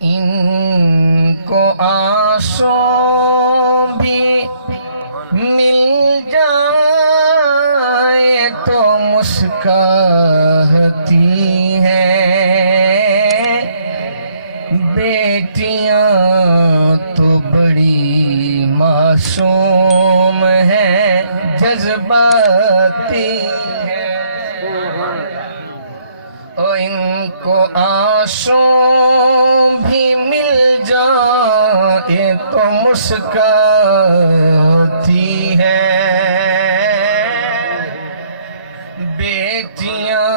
ان کو آنسو بھی مل جائے تو مسکراتی ہیں، بیٹیاں تو بڑی معصوم ہیں، جذباتی ہیں، اور ان کو آنسو بھی مل جائے تو مسکراتی ہیں، بیٹیاں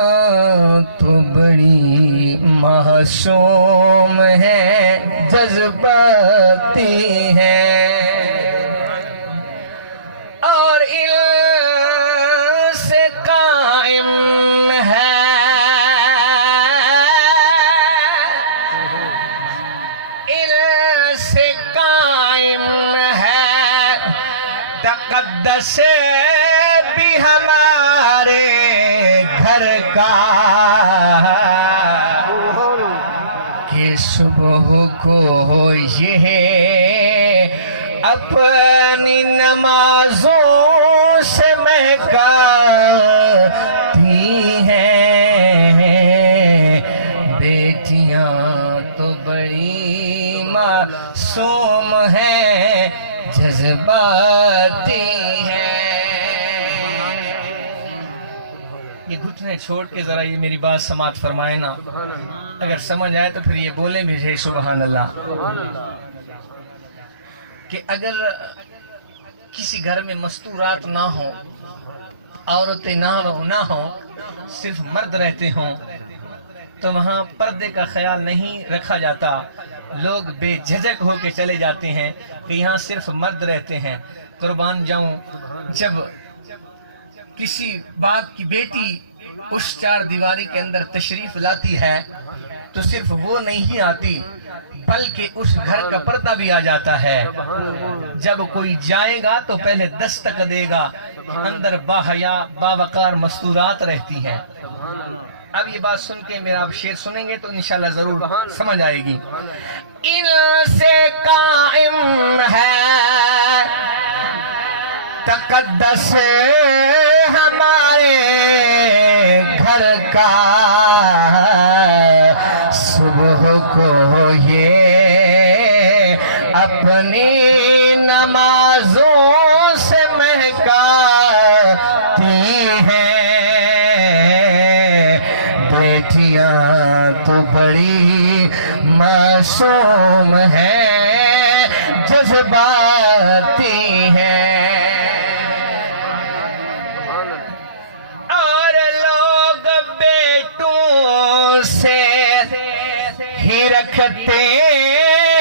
تو بڑی معصوم ہیں، جذباتی ہیں، اور ان سے قائم ہے، ان سے قائم ہے تقدس بھی ہمارے گھر کا، کہ صبح کو یہ اپنی نمازوں سے مہکاتی ہیں، بیٹیاں تو بڑی معصوم ہیں، جذباتی ہیں۔ یہ گھٹنے چھوڑ کے ذرا یہ میری بات سماعت فرمائے نا، اگر سمجھ آئے تو پھر یہ بولیں بھی سبحان اللہ، کہ اگر کسی گھر میں مستورات نہ ہوں، عورتیں نہ ہوں، صرف مرد رہتے ہوں، تو وہاں پردے کا خیال نہیں رکھا جاتا، لوگ بے جھجک ہو کے چلے جاتے ہیں کہ یہاں صرف مرد رہتے ہیں۔ قربان جاؤں، جب کسی باپ کی بیٹی اس چار دیواری کے اندر تشریف لاتی ہے تو صرف وہ نہیں آتی بلکہ اس گھر کا پردہ بھی آ جاتا ہے۔ جب کوئی جائے گا تو پہلے دستک دے گا، اندر باحیا باوقار مستورات رہتی ہیں۔ اب یہ بات سن کے میرا آپ شعر سنیں گے تو انشاءاللہ ضرور سمجھ آئے گی۔ ان سے قائم ہے تقدس ہمارے گھر کا، صبح کو یہ اپنی نمازوں سے مہکاتی ہیں، بیٹیاں تو بڑی معصوم ہیں، جذباتی ہیں، اور لوگ بیٹوں سے ہی رکھتے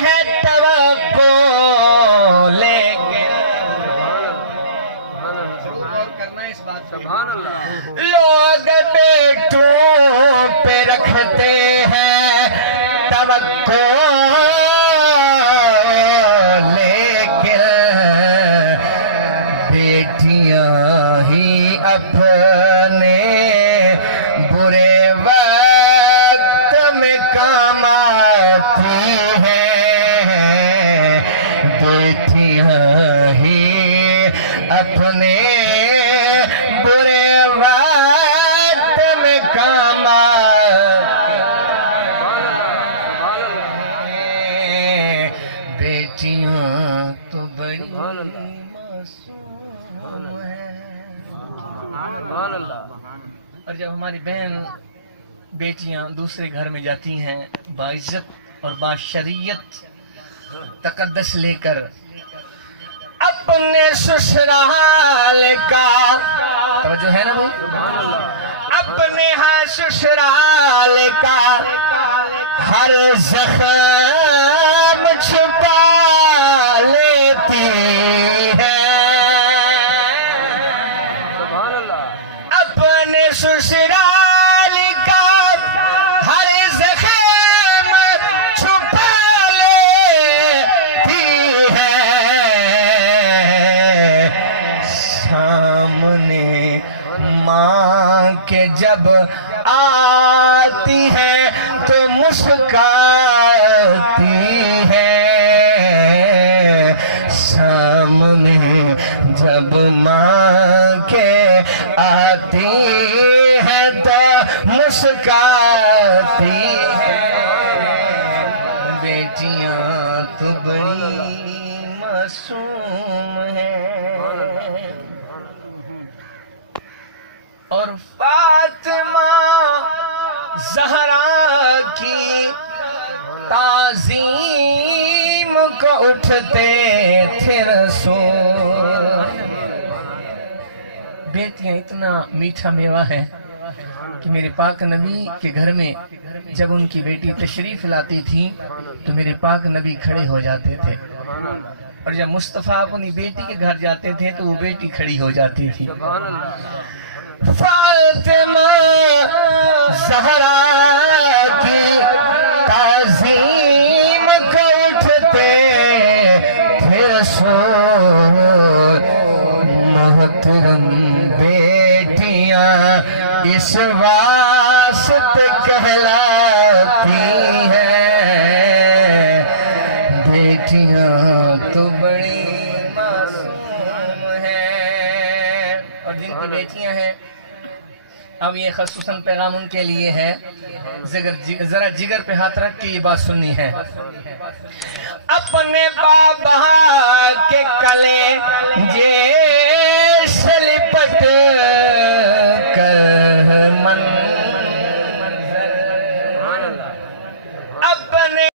ہیں توقع، لیکن لوگ بیٹوں پہ رکھتے ہیں توقع، لیکن بیٹیاں ہی اپنے برے وقت میں کام آتی ہیں، بیٹیاں ہی اپنے برے وقت میں کام آتی ہیں، بیٹیاں تو بڑی معصوم ہیں۔ اور جب ہماری بہن بیٹیاں دوسرے گھر میں جاتی ہیں باعزت اور باشریعت تقدس لے کر، اپنے سسرال کا توجہ ہے نا بھائی، اپنے ہاں سسرال کا ہر زخم چھپا لیتی ہے، اپنے سسرال کا ہر زخم چھپا لیتی ہے، سامنے ماں کے جب آتی ہے تو مسکراتی مسکاتی ہیں، بیٹیاں تو بڑی معصوم ہیں، اور فاطمہ زہرا کی تعظیم کو اٹھتے تھے رسول۔ بیٹیاں اتنا میٹھا میوہ ہے کہ میرے پاک نبی کے گھر میں جب ان کی بیٹی تشریف لاتی تھی تو میرے پاک نبی کھڑے ہو جاتے تھے، اور جب مصطفیٰ اپنی بیٹی کے گھر جاتے تھے تو وہ بیٹی کھڑی ہو جاتی تھی۔ فاطمہ زہرا کی تعظیم کو اٹھتے تھے رسول، محترم بیٹیاں اس واسطے کہلاتی ہیں، بیٹیاں تو بڑی معصوم ہیں۔ اور جن کی بیٹیاں ہیں، اب یہ خصوصاً پیغام ان کے لیے ہے، ذرا جگر پہ ہاتھ رکھ کے یہ بات سننی ہے۔ اپنے بابا